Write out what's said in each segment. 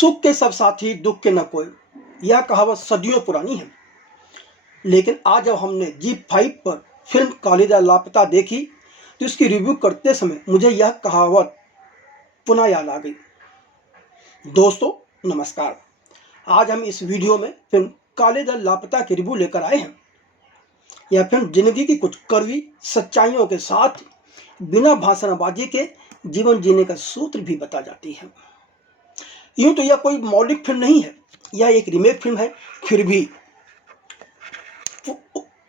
सुख के सब साथी दुख के न कोई, यह कहावत सदियों पुरानी है। लेकिन आज जब हमने Zee5 पर फिल्म कालिदास लापता देखी तो इसकी रिव्यू करते समय मुझे यह कहावत पुनः याद आ गई। दोस्तों नमस्कार, आज हम इस वीडियो में फिल्म कालिदास लापता की रिव्यू लेकर आए हैं। यह फिल्म जिंदगी की कुछ कड़वी सच्चाइयों के साथ बिना भाषणबाजी के जीवन जीने का सूत्र भी बता जाती है। यूं तो यह कोई मौलिक फिल्म नहीं है, यह एक रीमेक फिल्म है। फिर भी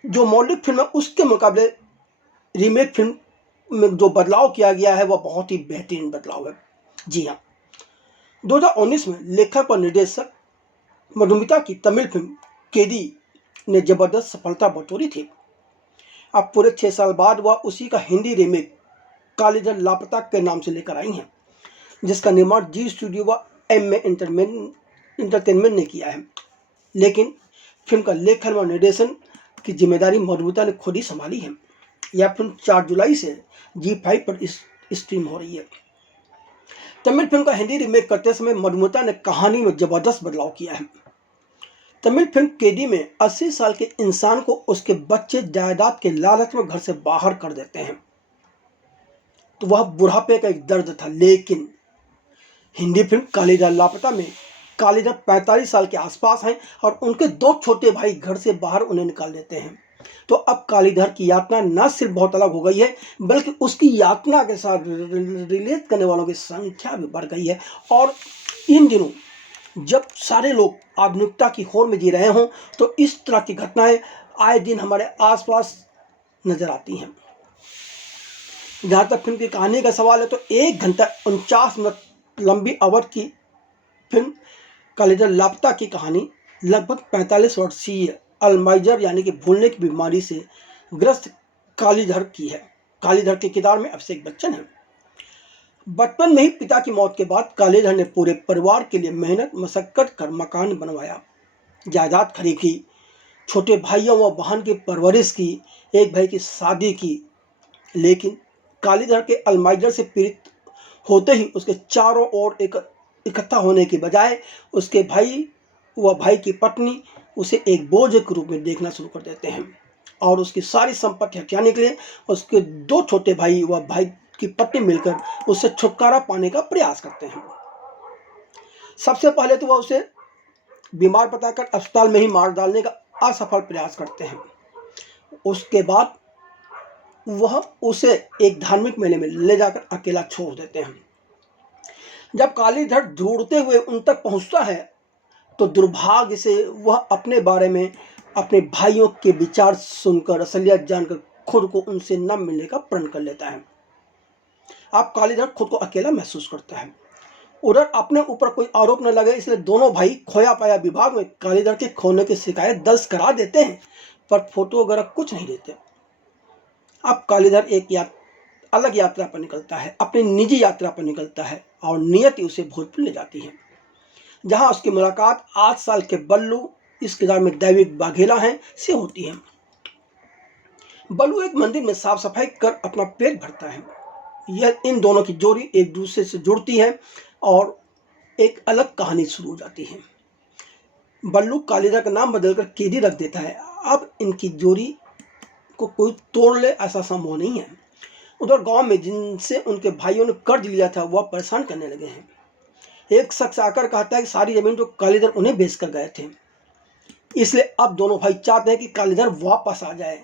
जो मौलिक फिल्म है उसके मुकाबले रीमेक फिल्म में जो बदलाव किया गया है वह बहुत ही बेहतरीन बदलाव है। जी हाँ, 2019 में लेखक और निर्देशक मधुमिता की तमिल फिल्म केदी ने जबरदस्त सफलता बटोरी थी। अब पूरे 6 साल बाद वह उसी का हिंदी रीमेक कालिदास लापता के नाम से लेकर आई हैं, जिसका निर्माण जी स्टूडियो व एम एंटरटेनमेंट ने किया है। लेकिन फिल्म का लेखन व निर्देशन की जिम्मेदारी मधुमिता ने खुद ही संभाली है। यह फिल्म 4 जुलाई से Zee5 पर स्ट्रीम हो रही है। तमिल फिल्म का हिंदी रीमेक करते समय मधुमिता ने कहानी में जबरदस्त बदलाव किया है। तमिल फिल्म केदी में 80 साल के इंसान को उसके बच्चे जायदाद के लालच में घर से बाहर कर देते हैं, तो वह बुढ़ापे का एक दर्द था। लेकिन हिंदी फिल्म कालिदास लापता में कालिदास 45 साल के आसपास हैं और उनके 2 छोटे भाई घर से बाहर उन्हें निकाल देते हैं। तो अब कालिदास की यातना न सिर्फ बहुत अलग हो गई है, बल्कि उसकी यातना के साथ रिलेट करने वालों की संख्या भी बढ़ गई है। और इन दिनों जब सारे लोग आधुनिकता की होड़ में जी रहे हों तो इस तरह की घटनाएं आए दिन हमारे आसपास नजर आती हैं। जहाँ तक फिल्म की कहानी का सवाल है तो 1 घंटा 49 मिनट लंबी अवधि की फिल्म कालिदास लापता की कहानी लगभग 45 वर्षीय अल्जाइमर यानी कि भूलने की बीमारी से ग्रस्त कालीधर की है। कालीधर के किरदार में अभिषेक बच्चन है। बचपन में ही पिता की मौत के बाद कालीधर ने पूरे परिवार के लिए मेहनत मशक्कत कर मकान बनवाया, जायदाद खरीदी, छोटे भाइयों व बहन की परवरिश की, एक भाई की शादी की। लेकिन कालीधर के अल्जाइमर से पीड़ित होते ही उसके चारों ओर इकट्ठा होने के बजाय उसके भाई व भाई की पत्नी उसे एक बोझ के रूप में देखना शुरू कर देते हैं और उसकी सारी संपत्ति हथियाने के लिए उसके 2 छोटे भाई व भाई की पत्नी मिलकर उससे छुटकारा पाने का प्रयास करते हैं। सबसे पहले तो वह उसे बीमार बताकर अस्पताल में ही मार डालने का असफल प्रयास करते हैं। उसके बाद वह उसे एक धार्मिक मेले में ले जाकर अकेला छोड़ देते हैं। जब कालीधर ढूंढते हुए उन तक पहुंचता है तो दुर्भाग्य से वह अपने बारे में अपने भाइयों के विचार सुनकर असलियत जानकर खुद को उनसे न मिलने का प्रण कर लेता है। अब कालीधर खुद को अकेला महसूस करता है। उधर अपने ऊपर कोई आरोप न लगे इसलिए दोनों भाई खोया पाया विभाग में कालीधर के खोने की शिकायत दर्ज करा देते हैं, पर फोटो वगैरह कुछ नहीं देते। अब कालीधर एक अलग यात्रा पर निकलता है, अपनी निजी यात्रा पर निकलता है और नियति उसे भोजपुर ले जाती है, जहां उसकी मुलाकात 8 साल के बल्लू, इस किरदार में दैविक बाघेला हैं, से होती है। बल्लू एक मंदिर में साफ सफाई कर अपना पेट भरता है। यह इन दोनों की जोड़ी एक दूसरे से जुड़ती है और एक अलग कहानी शुरू हो जाती है। बल्लू कालिदास का नाम बदलकर केदी रख देता है। अब इनकी जोड़ी को कोई तोड़ ले ऐसा संभव नहीं है। उधर गांव में जिनसे उनके भाइयों ने कर्ज लिया था वह परेशान करने लगे हैं। एक शख्स आकर कहता है कि सारी जमीन जो कालीधर उन्हें बेचकर गए थे, इसलिए अब दोनों भाई चाहते हैं कि कालीधर वापस आ जाए।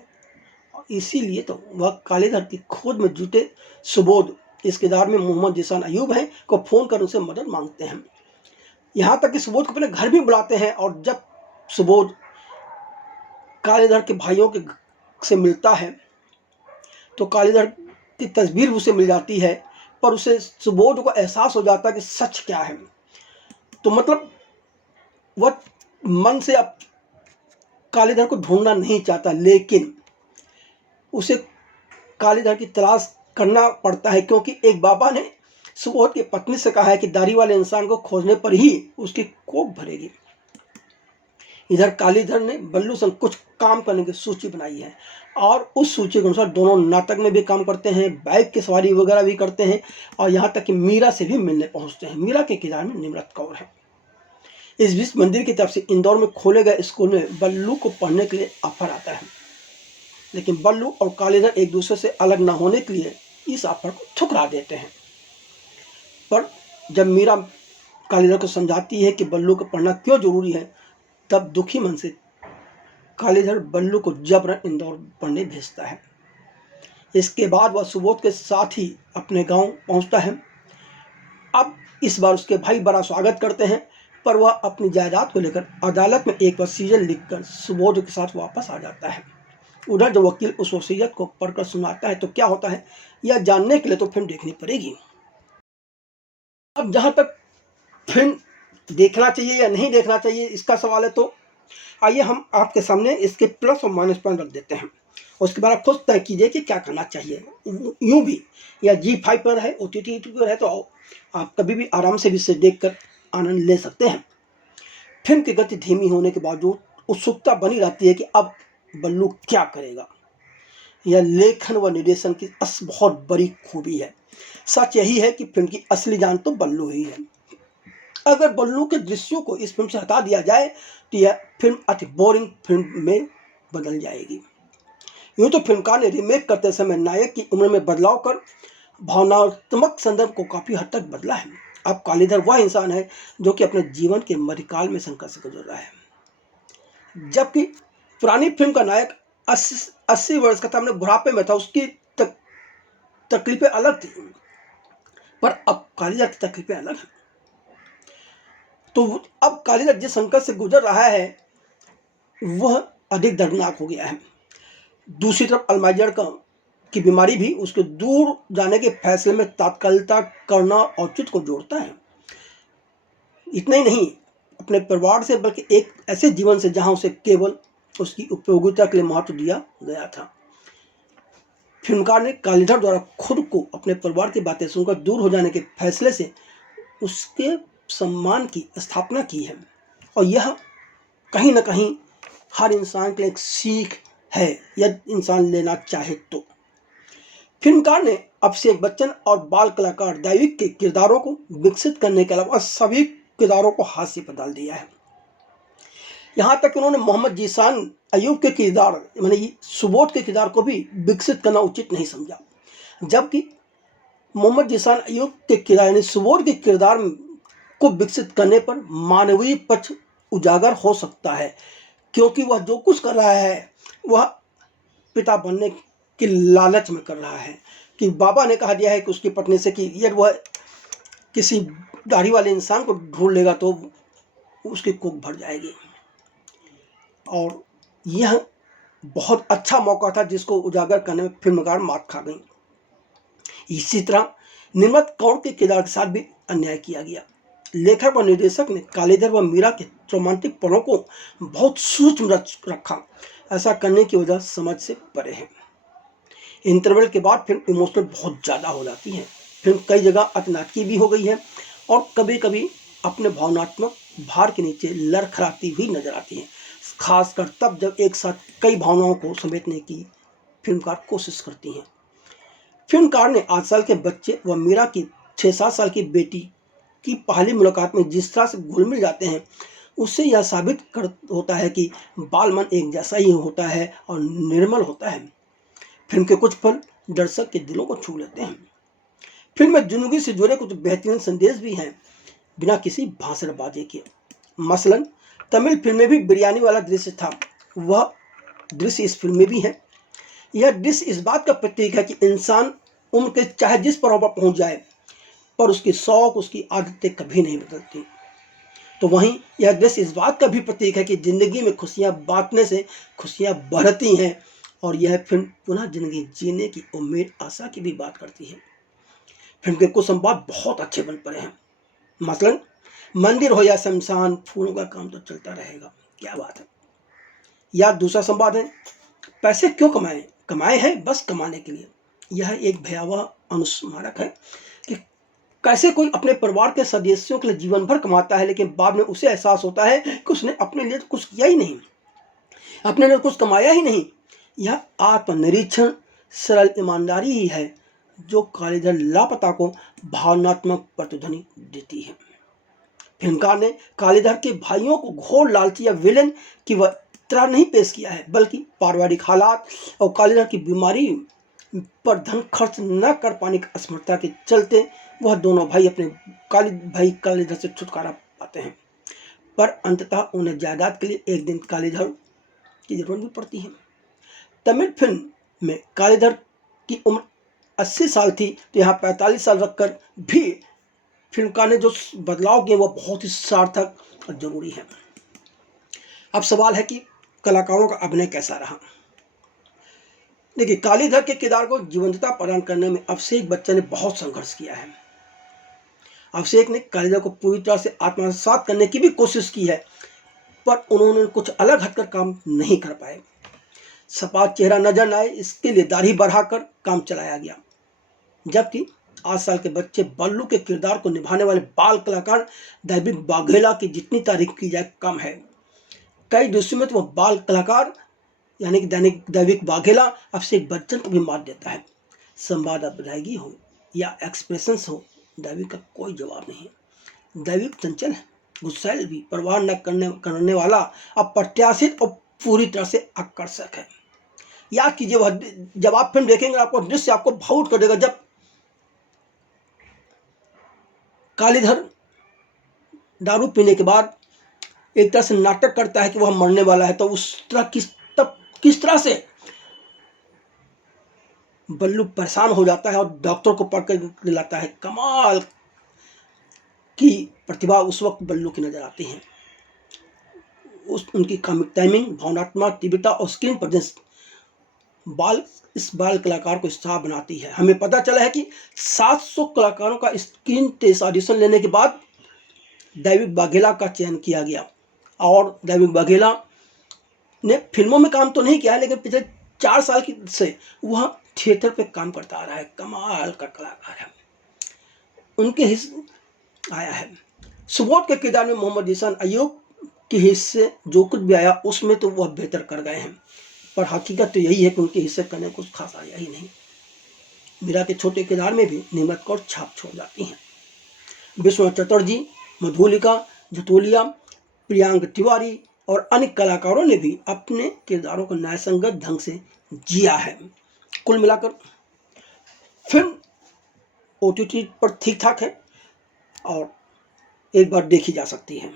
इसीलिए तो वह कालीधर की खोज में जुटे सुबोध, इस किरदार में मोहम्मद जीशान अयूब हैं, को फोन कर उनसे मदद मांगते हैं। यहाँ तक कि सुबोध को अपने घर भी बुलाते हैं और जब सुबोध कालीधर के भाइयों के से मिलता है तो कालीधर की तस्वीर उसे मिल जाती है, पर उसे सुबोध को एहसास हो जाता है कि सच क्या है। तो मतलब वह मन से अब कालीधर को ढूंढना नहीं चाहता, लेकिन उसे कालीधर की तलाश करना पड़ता है, क्योंकि एक बाबा ने सुबोध की पत्नी से कहा है कि दाढ़ी वाले इंसान को खोजने पर ही उसकी कोख भरेगी। इधर कालीधर ने बल्लू संग कुछ काम करने की सूची बनाई है और उस सूची के अनुसार दोनों नाटक में भी काम करते हैं, बाइक की सवारी वगैरह भी करते हैं और यहाँ तक कि मीरा से भी मिलने पहुँचते हैं। मीरा के किरदार में निम्रत कौर है। इस बीच मंदिर की तरफ से इंदौर में खोले गए स्कूल में बल्लू को पढ़ने के लिए ऑफर आता है, लेकिन बल्लू और कालीधर एक दूसरे से अलग न होने के लिए इस ऑफर को ठुकरा देते हैं। पर जब मीरा कालीधर को समझाती है कि बल्लू को पढ़ना क्यों जरूरी है, तब दुखी मन से कालीधर बल्लू को जबरन इंदौर पढ़ने भेजता है। इसके बाद वह सुबोध के साथ ही अपने गांव पहुंचता है। अब इस बार उसके भाई बड़ा स्वागत करते हैं, पर वह अपनी जायदाद को लेकर अदालत में एक वसीयत लिखकर सुबोध के साथ वापस आ जाता है। उधर जो वकील उस वसीयत को पढ़कर सुनाता है तो क्या होता है, यह जानने के लिए तो फिल्म देखनी पड़ेगी। अब जहाँ तक फिल्म देखना चाहिए या नहीं देखना चाहिए इसका सवाल है, तो आइए हम आपके सामने इसके प्लस और माइनस पॉइंट रख देते हैं। उसके बाद आप खुद तय कीजिए कि क्या करना चाहिए। यूँ भी या G5 पर है, OTT पर है, तो आप कभी भी आराम से भी इसे देखकर आनंद ले सकते हैं। फिल्म की गति धीमी होने के बावजूद उत्सुकता बनी रहती है कि अब बल्लू क्या करेगा। यह लेखन व निर्देशन की बहुत बड़ी खूबी है। सच यही है कि फिल्म की असली जान तो बल्लू ही है। अगर बल्लू के दृश्यों को इस फिल्म से हटा दिया जाए तो यह फिल्म अति बोरिंग फिल्म में बदल जाएगी। यूँ तो फिल्मकार ने रीमेक करते समय नायक की उम्र में बदलाव कर भावनात्मक संदर्भ को काफ़ी हद तक बदला है। अब कालीधर वह इंसान है जो कि अपने जीवन के मध्यकाल में संकट से गुजर रहा है, जबकि पुरानी फिल्म का नायक 80 वर्ष का था, अपने बुढ़ापे में था, उसकी तकलीफें अलग थी। पर अब कालीधर की तकलीफें अलग हैं। तो अब कालीधर जिस संकट से गुजर रहा है वह अधिक दर्दनाक हो गया है। दूसरी तरफ अल्जाइमर की बीमारी भी उसके दूर जाने के फैसले में तात्कालिकता करना औचित्य को जोड़ता है। इतना ही नहीं, अपने परिवार से बल्कि एक ऐसे जीवन से जहां उसे केवल उसकी उपयोगिता के लिए महत्व दिया गया था। फिल्मकार ने कालीधर द्वारा खुद को अपने परिवार की बातें सुनकर दूर हो जाने के फैसले से उसके सम्मान की स्थापना की है, और यह कहीं ना कहीं हर इंसान के लिए एक सीख है, यदि इंसान लेना चाहे तो। फिल्मकार ने अभिषेक बच्चन और बाल कलाकार दैविक के किरदारों को विकसित करने के अलावा सभी किरदारों को हास्य पर डाल दिया है। यहाँ तक उन्होंने मोहम्मद जीशान अयूब के किरदार यानी सुबोध के किरदार को भी विकसित करना उचित नहीं समझा, जबकि मोहम्मद जीशान अयूब के किरदार यानी सुबोध के किरदार को विकसित करने पर मानवीय पक्ष उजागर हो सकता है, क्योंकि वह जो कुछ कर रहा है वह पिता बनने के लालच में कर रहा है कि बाबा ने कहा दिया है कि उसकी पत्नी से कि यदि वह किसी दाढ़ी वाले इंसान को ढूंढ लेगा तो उसकी कुक भर जाएगी। और यह बहुत अच्छा मौका था जिसको उजागर करने में फिल्मकार मात खा गई। इसी तरह निर्मत कौर के किरदार के साथ भी अन्याय किया गया। लेखक व निर्देशक ने कालीधर व मीरा के रोमांटिक पलों को बहुत सूक्ष्म रखा। ऐसा करने की वजह समझ से परे है। इंटरवल के बाद फिल्म इमोशनल बहुत ज़्यादा हो जाती है। फिल्म कई जगह अतिनाटकीय भी हो गई है और कभी कभी अपने भावनात्मक भार के नीचे लड़खड़ाती हुई नजर आती है, खासकर तब जब एक साथ कई भावनाओं को समेटने की फिल्मकार कोशिश करती हैं। फिल्मकार ने 8 साल के बच्चे व मीरा की 6-7 साल की बेटी की पहली मुलाकात में जिस तरह से घुल मिल जाते हैं, उससे यह साबित होता है कि बाल मन एक जैसा ही होता है और निर्मल होता है। फिल्म के कुछ पल दर्शक के दिलों को छू लेते हैं। फिल्म में जिंदगी से जुड़े कुछ बेहतरीन संदेश भी हैं बिना किसी भाषणबाजी के। मसलन तमिल फिल्म में भी बिरयानी वाला दृश्य था, वह दृश्य इस फिल्म में भी है। यह दृश्य इस बात का प्रतीक है कि इंसान उम्र के चाहे जिस पड़ाव पर पहुंच जाए, पर उसकी शौक उसकी आदतें कभी नहीं बदलती। तो वहीं यह दृश्य इस बात का भी प्रतीक है कि जिंदगी में खुशियां बांटने से खुशियां बढ़ती हैं, और यह फिल्म पुनः जिंदगी जीने की उम्मीद आशा की भी बात करती है। फिल्म के कुछ संवाद बहुत अच्छे बन पड़े हैं। मसलन मंदिर हो या शमशान, फूलों का काम तो चलता रहेगा, क्या बात है। या दूसरा संवाद है, पैसे क्यों कमाएं, कमाए हैं बस कमाने के लिए। यह एक भयावह अनुस्मारक है कि कैसे कोई अपने परिवार के सदस्यों के लिए जीवन भर कमाता है, लेकिन बाद में उसे एहसास होता है कि उसने अपने लिए तो कुछ किया ही नहीं, अपने लिए कुछ कमाया ही नहीं। यह आत्मनिरीक्षण सरल ईमानदारी ही है जो कालीधर लापता को भावनात्मक प्रतिध्वनि देती है। फिल्मकार ने कालीधर के भाइयों को घोर लालची या विलेन की तरह नहीं पेश किया है, बल्कि पारिवारिक हालात और कालीधर की बीमारी पर धन खर्च न कर पाने की असमर्थता के चलते वह दोनों भाई अपने कालीधर से छुटकारा पाते हैं। पर अंततः उन्हें जायदाद के लिए एक दिन कालीधर की जरूरत भी पड़ती है। तमिल फिल्म में कालीधर की उम्र 80 साल थी, तो यहाँ 45 साल रखकर भी फिल्मकार ने जो बदलाव किए वह बहुत ही सार्थक और जरूरी है। अब सवाल है कि कलाकारों का अभिनय कैसा रहा। देखिए, कालीधर के किरदार को जीवंतता प्रदान करने में अभिषेक बच्चन ने बहुत संघर्ष किया है। अभिषेक ने कालीधर को पूरी तरह से आत्मसात करने की भी कोशिश की है, पर उन्होंने कुछ अलग हटकर काम नहीं कर पाए। सपाट चेहरा नजर न आए, इसके लिए दाढ़ी बढ़ाकर काम चलाया गया। जबकि 8 साल के बच्चे बल्लू के किरदार को निभाने वाले बाल कलाकार दैविक वाघेला की जितनी तारीफ की जाए कम है। कई दृश्यों में तो वह बाल कलाकार यानी कि दैविक वाघेला अभिषेक बच्चन को भी मात देता है। संवाद अदायगी हो या एक्सप्रेशंस हो, दैविक का कोई जवाब नहीं। दैविक चंचल है, गुस्सैल भी, परवाह न करने वाला, अप्रत्याशित और पूरी तरह से आकर्षक है। याद कीजिए, वह जब आप फिल्म देखेंगे आपको दृश्य आपको भावुक कर देगा। जब कालीधर दारू पीने के बाद एक तरह से नाटक करता है कि वह मरने वाला है, तो उस तरह किस तरह से बल्लू परेशान हो जाता है और डॉक्टर को पकड़ कर लाता है। कमाल की प्रतिभा उस वक्त बल्लू की नजर आती है। उनकी कॉमिक टाइमिंग, भावनात्मक तीव्रता और स्क्रीन प्रेजेंस इस बाल कलाकार को स्टार बनाती है। हमें पता चला है कि 700 कलाकारों का स्क्रीन टेस्ट ऑडिशन लेने के बाद दैविक वाघेला का चयन किया गया, और दैविक वाघेला ने फिल्मों में काम तो नहीं किया है, लेकिन पिछले 4 साल से वह थिएटर पे काम करता आ रहा है। कमाल का कलाकार है। उनके हिस्से आया है सुबोध के किरदार में मोहम्मद जीशान अयूब के हिस्से जो कुछ भी आया उसमें तो वह बेहतर कर गए हैं, पर हकीकत तो यही है कि उनके हिस्से करने कुछ खास आया ही नहीं। मीरा के छोटे किरदार में भी नीमत कौर छाप छोड़ जाती हैं। विश्वनाथ चटर्जी, मधुलिका जतोलिया, प्रियांक तिवारी और अन्य कलाकारों ने भी अपने किरदारों को न्यायसंगत ढंग से जिया है। कुल मिलाकर फिल्म OTT पर ठीक ठाक है और एक बार देखी जा सकती है।